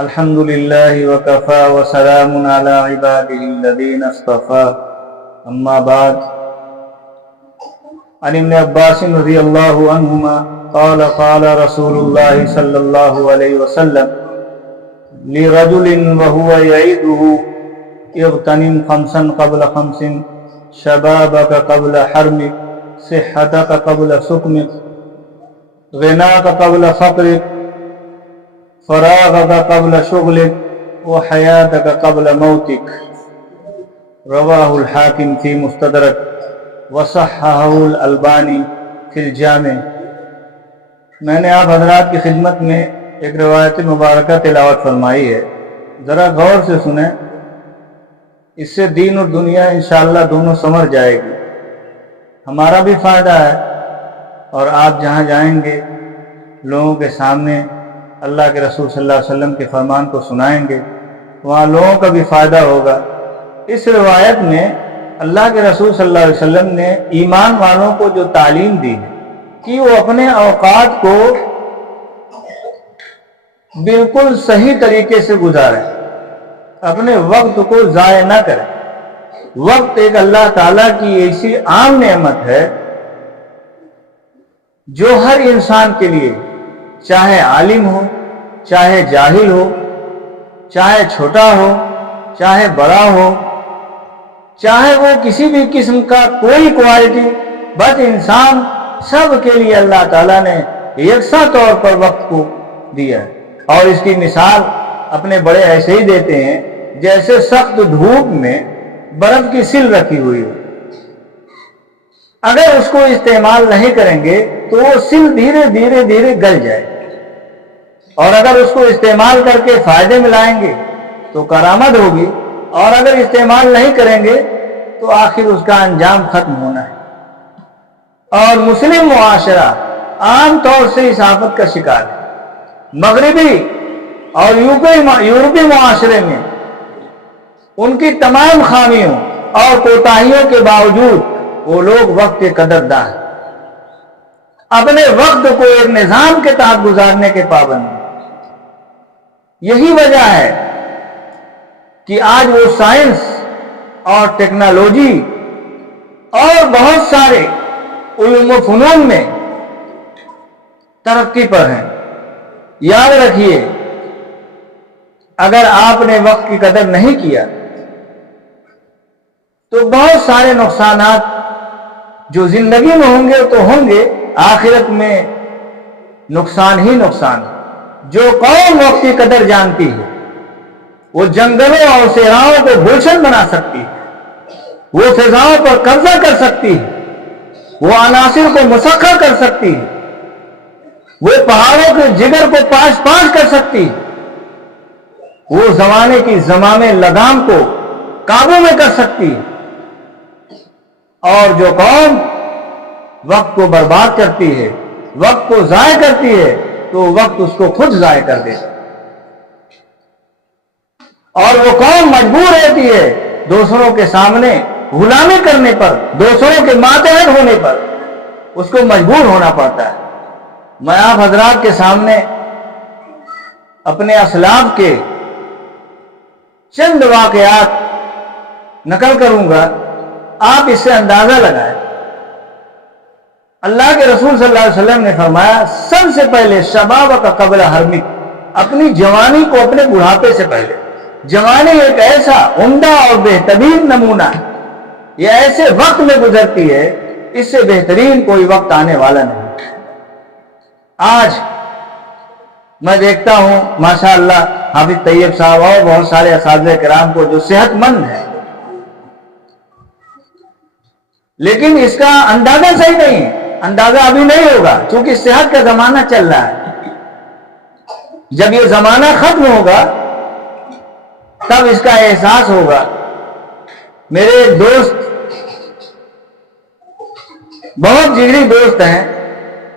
الحمد لله وكفى وسلام على عباده الذين اصطفى اما بعد عن ابن عباس رضي الله عنهما قال قال رسول الله صلى الله عليه وسلم لرجل وهو يعيده اغتنم خمسا قبل خمس شبابك قبل حرمك صحتك قبل سقمك غناك قبل فقرك فراغك قبل شغلك وحياتك قبل موتك رواه الحاکم فی مستدرک وصححہ الالبانی فی الجامع۔ میں نے آپ حضرات کی خدمت میں ایک روایت مبارکہ تلاوت فرمائی ہے، ذرا غور سے سنیں، اس سے دین اور دنیا انشاءاللہ دونوں سنور جائے گی، ہمارا بھی فائدہ ہے، اور آپ جہاں جائیں گے لوگوں کے سامنے اللہ کے رسول صلی اللہ علیہ وسلم کے فرمان کو سنائیں گے، وہاں لوگوں کا بھی فائدہ ہوگا۔ اس روایت میں اللہ کے رسول صلی اللہ علیہ وسلم نے ایمان والوں کو جو تعلیم دی ہے کہ وہ اپنے اوقات کو بالکل صحیح طریقے سے گزاریں، اپنے وقت کو ضائع نہ کریں۔ وقت ایک اللہ تعالیٰ کی ایسی عام نعمت ہے جو ہر انسان کے لیے، چاہے عالم ہو، چاہے جاہل ہو، چاہے چھوٹا ہو، چاہے بڑا ہو، چاہے وہ کسی بھی قسم کا کوئی کوالٹی، بس انسان سب کے لیے اللہ تعالیٰ نے یکساں طور پر وقت کو دیا ہے۔ اور اس کی مثال اپنے بڑے ایسے ہی دیتے ہیں جیسے سخت دھوپ میں برف کی سل رکھی ہوئی ہو، اگر اس کو استعمال نہیں کریں گے تو وہ سل دھیرے دھیرے دھیرے گل جائے، اور اگر اس کو استعمال کر کے فائدے ملائیں گے تو کارآمد ہوگی، اور اگر استعمال نہیں کریں گے تو آخر اس کا انجام ختم ہونا ہے۔ اور مسلم معاشرہ عام طور سے اس آفت کا شکار ہے۔ مغربی اور یورپی معاشرے میں ان کی تمام خامیوں اور کوتاہیوں کے باوجود وہ لوگ وقت کے قدرداں ہیں، اپنے وقت کو ایک نظام کے تحت گزارنے کے پابند ہیں۔ یہی وجہ ہے کہ آج وہ سائنس اور ٹیکنالوجی اور بہت سارے علوم و فنون میں ترقی پر ہیں۔ یاد رکھیے، اگر آپ نے وقت کی قدر نہیں کیا تو بہت سارے نقصانات جو زندگی میں ہوں گے تو ہوں گے، آخرت میں نقصان ہی نقصان ہے۔ جو قوم وقت کی قدر جانتی ہے وہ جنگلوں اور صحراؤں کو گلشن بنا سکتی ہے، وہ فضاؤں پر قبضہ کر سکتی ہے، وہ عناصر کو مسخر کر سکتی ہے، وہ پہاڑوں کے جگر کو پاش پاش کر سکتی ہے، وہ زمانے کی زمام لگام کو قابو میں کر سکتی ہے۔ اور جو قوم وقت کو برباد کرتی ہے، وقت کو ضائع کرتی ہے، تو وقت اس کو خود ضائع کر دیتا ہے۔ اور وہ قوم مجبور رہتی ہے دوسروں کے سامنے غلامی کرنے پر، دوسروں کے ماتحت ہونے پر اس کو مجبور ہونا پڑتا ہے۔ میں آپ حضرات کے سامنے اپنے اسلاف کے چند واقعات نقل کروں گا، آپ اس سے اندازہ لگائیں۔ اللہ کے رسول صلی اللہ علیہ وسلم نے فرمایا، سب سے پہلے شباب کا قبل حرمک، اپنی جوانی کو اپنے بڑھاپے سے پہلے۔ جوانی ایک ایسا عمدہ اور بہترین نمونہ ہے، یہ ایسے وقت میں گزرتی ہے، اس سے بہترین کوئی وقت آنے والا نہیں۔ آج میں دیکھتا ہوں ماشاءاللہ حافظ طیب صاحب اور بہت سارے اساتذہ کرام کو جو صحت مند ہیں، لیکن اس کا اندازہ صحیح نہیں ہے، اندازہ ابھی نہیں ہوگا چونکہ صحت کا زمانہ چل رہا ہے۔ جب یہ زمانہ ختم ہوگا تب اس کا احساس ہوگا۔ میرے ایک دوست، بہت جگری دوست ہیں،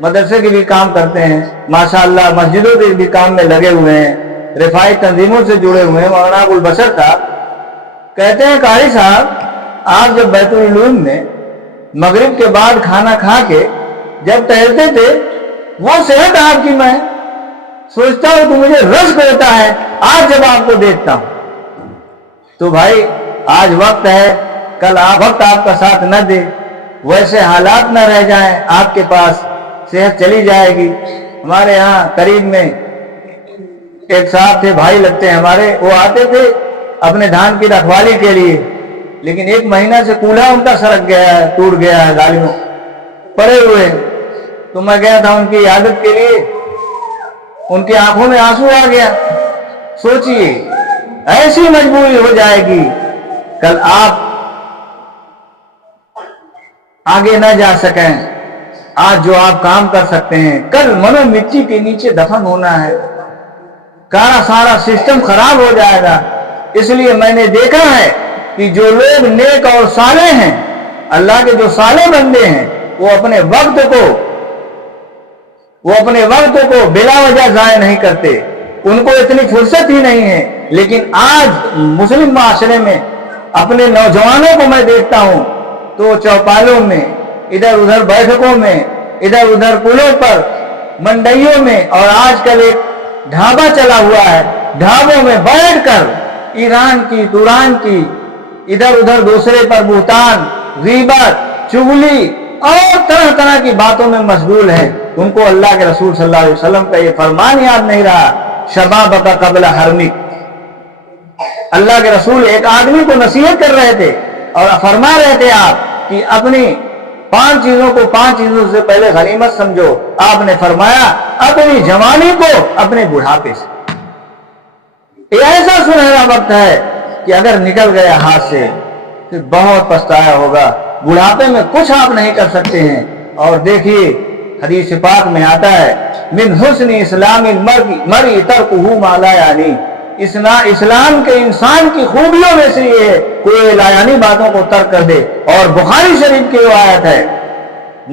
مدرسے کے بھی کام کرتے ہیں، ماشاءاللہ مسجدوں کے بھی کام میں لگے ہوئے ہیں، رفاعی تنظیموں سے جڑے ہوئے ہیں، مولانا ابو البشر صاحب کہتے ہیں، قاری صاحب آپ جب بیت العلوم میں مغرب کے بعد کھانا کھا کے جب ٹہلتے تھے، وہ صحت آپ کی میں سوچتا ہوں تو مجھے رشک ہوتا ہے آج جب آپ کو دیکھتا ہوں. تو بھائی آج وقت ہے، کل وقت آپ کا ساتھ نہ دے، ویسے حالات نہ رہ جائیں آپ کے پاس، صحت چلی جائے گی. ہمارے ہاں قریب میں ایک صاحب تھے، بھائی لگتے ہیں ہمارے، وہ آتے تھے اپنے دھان کی رکھوالی کے لیے، لیکن 1 مہینہ سے کولہا ان کا سرک گیا ہے، ٹوٹ گیا ہے، گالیوں پڑے ہوئے. تو میں گیا تھا ان کی عیادت کے لیے، ان کی آنکھوں میں آنسو آ گیا. سوچئے ایسی مجبوری ہو جائے گی، کل آپ آگے نہ جا سکیں. آج جو آپ کام کر سکتے ہیں، کل منو مٹی کے نیچے دفن ہونا ہے، سارا سسٹم خراب ہو جائے گا. اس لیے میں نے دیکھا ہے کہ جو لوگ نیک اور صالح ہیں، اللہ کے جو صالح بندے ہیں، وہ اپنے وقت کو بلا وجہ ضائع نہیں کرتے. ان کو اتنی فرصت ہی نہیں ہے. لیکن آج مسلم معاشرے میں اپنے نوجوانوں کو میں دیکھتا ہوں تو چوپالوں میں، ادھر ادھر بیٹھکوں میں، ادھر ادھر پلوں پر، منڈیوں میں، اور آج کل ایک ڈھابا چلا ہوا ہے، ڈھابوں میں بیٹھ کر ایران کی توران کی، ادھر ادھر دوسرے پر بہتان، غیبت، چغلی اور طرح طرح کی باتوں میں مشغول ہے. ان کو اللہ کے رسول صلی اللہ علیہ وسلم کا یہ فرمان یاد نہیں رہا، شبابک قبل حرمک. اللہ کے رسول ایک آدمی کو نصیحت کر رہے تھے اور فرما رہے تھے آپ کہ اپنی 5 چیزوں کو 5 چیزوں سے پہلے غنیمت سمجھو. آپ نے فرمایا اپنی جوانی کو اپنے بڑھاپے سے. یہ ایسا سنہرا وقت ہے کہ اگر نکل گیا ہاتھ سے تو بہت پچھتایا ہوگا. بڑھاپے میں کچھ آپ نہیں کر سکتے ہیں. اور دیکھیے حدیث پاک میں آتا ہے من حسن اسلام المرء ترکہ ما لا یعنی. اسلام کے انسان کی خوبیوں میں سے یہ ہے کوئی لایانی باتوں کو ترک کر دے. اور بخاری شریف کی روایت ہے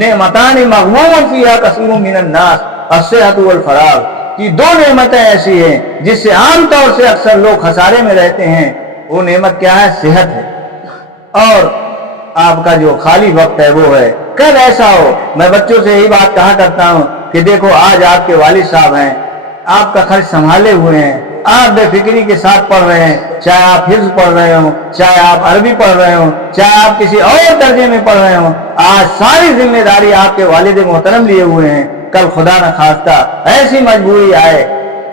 نعمتان مغبون فیہا کثیر من الناس الصحۃ والفراغ، کہ 2 نعمتیں ایسی ہیں جس سے عام طور سے اکثر لوگ خسارے میں رہتے ہیں. وہ نعمت کیا ہے؟ صحت ہے، اور آپ کا جو خالی وقت ہے وہ ہے. کل ایسا ہو، میں بچوں سے یہی بات کہا کرتا ہوں کہ دیکھو آج آپ کے والد صاحب ہیں، آپ کا خرچ سنبھالے ہوئے ہیں، آپ بے فکری کے ساتھ پڑھ رہے ہیں، چاہے آپ حفظ پڑھ رہے ہوں، چاہے آپ عربی پڑھ رہے ہوں، چاہے آپ کسی اور درجے میں پڑھ رہے ہوں. آج ساری ذمہ داری آپ کے والد محترم لیے ہوئے ہیں. کل خدا نہ خواستہ ایسی مجبوری آئے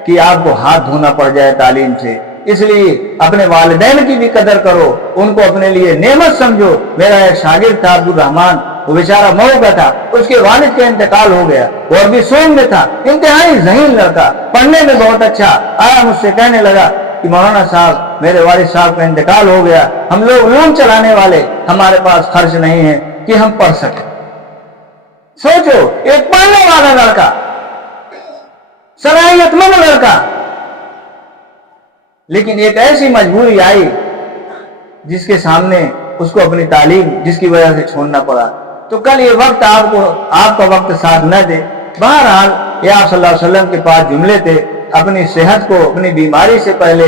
کہ آپ کو ہاتھ دھونا پڑ جائے تعلیم سے. اس لیے اپنے والدین کی بھی قدر کرو، ان کو اپنے لیے نعمت سمجھو. میرا ایک شاگرد تھا عبد الرحمان، وہ بیچارہ مئو کا تھا، اس کے والد کا انتقال ہو گیا. وہ ابھی سوم میں تھا، انتہائی ذہین لڑکا، پڑھنے میں بہت اچھا. آیا مجھ سے کہنے لگا کہ مولانا صاحب میرے والد صاحب کا انتقال ہو گیا، ہم لوگ علوم چلانے والے، ہمارے پاس خرچ نہیں ہے کہ ہم پڑھ سکیں. سوچو، ایک پڑھنے والا لڑکا، صلاحیت مند لڑکا، لیکن ایک ایسی مجبوری آئی جس کے سامنے اس کو اپنی تعلیم جس کی وجہ سے چھوڑنا پڑا. تو کل یہ وقت آپ کا وقت ساتھ نہ دے. بہرحال یہ آپ صلی اللہ علیہ وسلم کے پاس جملے تھے، اپنی صحت کو اپنی بیماری سے پہلے،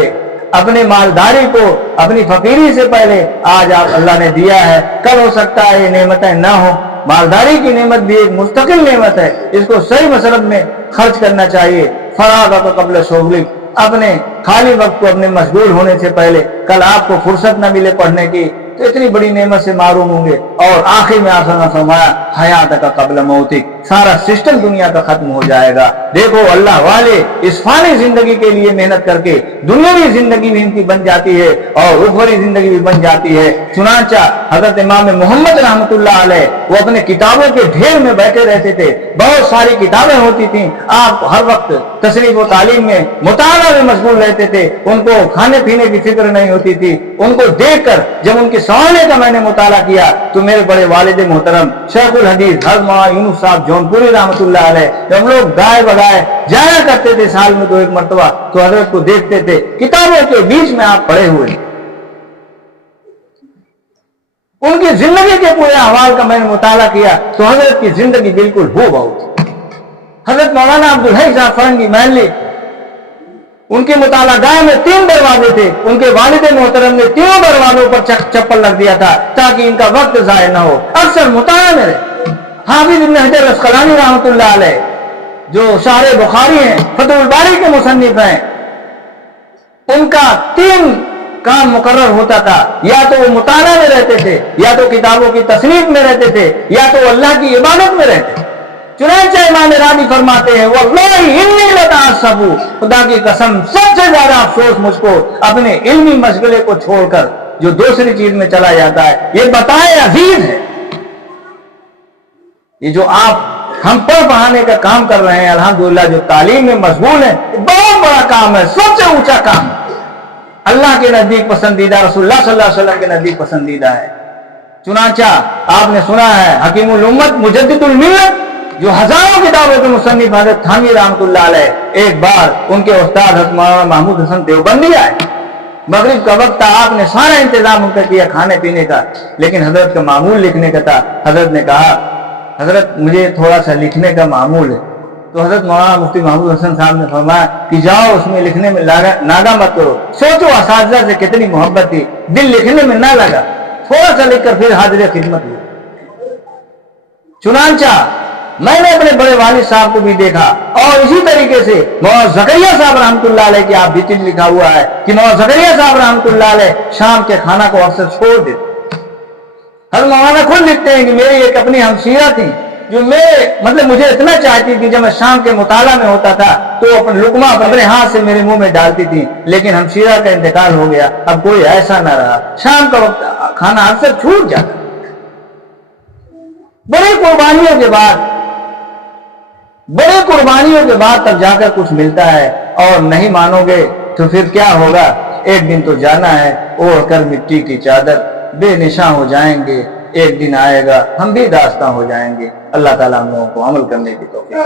اپنی مالداری کو اپنی فقیری سے پہلے آج آپ اللہ نے دیا ہے. کل ہو سکتا ہے یہ نعمتیں نہ ہوں. مالداری کی نعمت بھی ایک مستقل نعمت ہے، اس کو صحیح مصرف میں خرچ کرنا چاہیے. فراغ قبل شغلک، اپنے خالی وقت کو اپنے مشغول ہونے سے پہلے کل آپ کو فرصت نہ ملے پڑھنے کی تو اتنی بڑی نعمت سے معروم ہوں گے. اور آخر میں آپ نے فرمایا حیات کا قبل موتک، سارا سسٹم دنیا کا ختم ہو جائے گا. دیکھو اللہ والے اس فانی زندگی کے لیے محنت کر کے دنیاوی زندگی بھی ان کی بن جاتی ہے اور اخروی زندگی بھی بن جاتی ہے. چنانچہ حضرت امام محمد رحمۃ اللہ علیہ وہ اپنے کتابوں کے ڈھیر میں بیٹھے رہتے تھے، بہت ساری کتابیں ہوتی تھیں. آپ ہر وقت تشریف و تعلیم میں مطالعہ میں مشغول رہتے تھے، ان کو کھانے پینے کی فکر نہیں ہوتی تھی. ان کو دیکھ کر جب ان کے سوالے کا میں نے مطالعہ کیا تو میرے بڑے والد محترم شیخ الحدیث حضرت مولانا یونس صاحب جونپوری رحمۃ اللہ علیہ، جب ہم لوگ گائے بگائے جایا کرتے تھے سال میں 2 مرتبہ، تو حضرت کو دیکھتے تھے کتابوں کے بیچ میں آپ پڑے ہوئے. ان کی زندگی کے پورے احوال کا میں نے مطالعہ کیا تو حضرت کی زندگی بالکل ہو بہت. حضرت مولانا عبدالحی صاحب فرنگی محلی، ان کے مطالعہ گاہ میں 3 دروازے تھے. ان کے والد محترم نے 3 دروازوں پر چپل رکھ دیا تھا تاکہ ان کا وقت ضائع نہ ہو. اکثر مطالعہ میں رہے. حافظ ابن حجر اسقلانی رحمۃ اللہ علیہ جو شارح بخاری ہیں، فتح الباری کے مصنف ہیں، ان کا 3 کام مقرر ہوتا تھا، یا تو وہ مطالعہ میں رہتے تھے، یا تو کتابوں کی تصنیف میں رہتے تھے، یا تو اللہ کی عبادت میں رہتے تھے۔ چنانچہ امام راضی فرماتے ہیں واللہ انی لتعصب، خدا کی قسم سب سے زیادہ افسوس مجھ کو اپنے علمی مشغلے کو چھوڑ کر جو دوسری چیز میں چلا جاتا ہے۔ یہ بتائے عزیز ہے، یہ جو آپ ہم پڑھ پڑھانے کا کام کر رہے ہیں، الحمدللہ جو تعلیم میں مشغول ہیں، بہت بڑا کام ہے، سب سے اونچا کام، اللہ کے نزدیک پسندیدہ، رسول اللہ صلی اللہ علیہ وسلم کے نزدیک پسندیدہ ہے۔ چنانچہ آپ نے سنا ہے حکیم الامت مجدد الملت جو ہزاروں کتابوں کے مصنف حضرت تھانوی رحمۃ اللہ علیہ، ایک بار ان کے استاد حضرت مولانا محمود حسن دیوبندی آئے، مغرب کا وقت تھا، آپ نے سارا انتظام ان کا کیا کھانے پینے کا، لیکن حضرت کا معمول لکھنے کا تھا۔ حضرت نے کہا حضرت مجھے تھوڑا سا لکھنے کا معمول ہے، تو حضرت مولانا مفتی محمود حسن صاحب نے فرمایا کہ جاؤ اس میں لکھنے میں ناگا مت کرو۔ سوچو اساتذہ سے کتنی محبت تھی، دل لکھنے میں نہ لگا، تھوڑا سا لکھ کر پھر حاضر خدمت ہوئی۔ چنانچہ میں نے اپنے بڑے والد صاحب کو بھی دیکھا، اور اسی طریقے سے مولانا زکریا صاحب رحمۃ اللہ علیہ کی آپ بھی لکھا ہوا ہے کہ مولانا زکریا صاحب رحمۃ اللہ علیہ شام کے کھانا کو اکثر چھوڑ دیتے۔ ہر مولانا خود لکھتے ہیں کہ میری ایک اپنی ہمشیرہ تھی جو مجھے اتنا چاہتی تھی، جب میں شام کے مطالعہ میں ہوتا تھا تو اپنا لقمہ اپنے ہاتھ سے میرے منہ میں ڈالتی تھی، لیکن ہمشیرہ کا انتقال ہو گیا، اب کوئی ایسا نہ رہا، شام کا وقت کھانا اکثر چھوٹ جاتا۔ بڑی قربانیوں کے بعد تب جا کر کچھ ملتا ہے، اور نہیں مانو گے تو پھر کیا ہوگا، ایک دن تو جانا ہے، اوڑھ کر مٹی کی چادر بے نشاں ہو جائیں گے، ایک دن آئے گا ہم بھی داستاں ہو جائیں گے۔ اللہ تعالیٰ ہم لوگوں کو عمل کرنے کی توفیق۔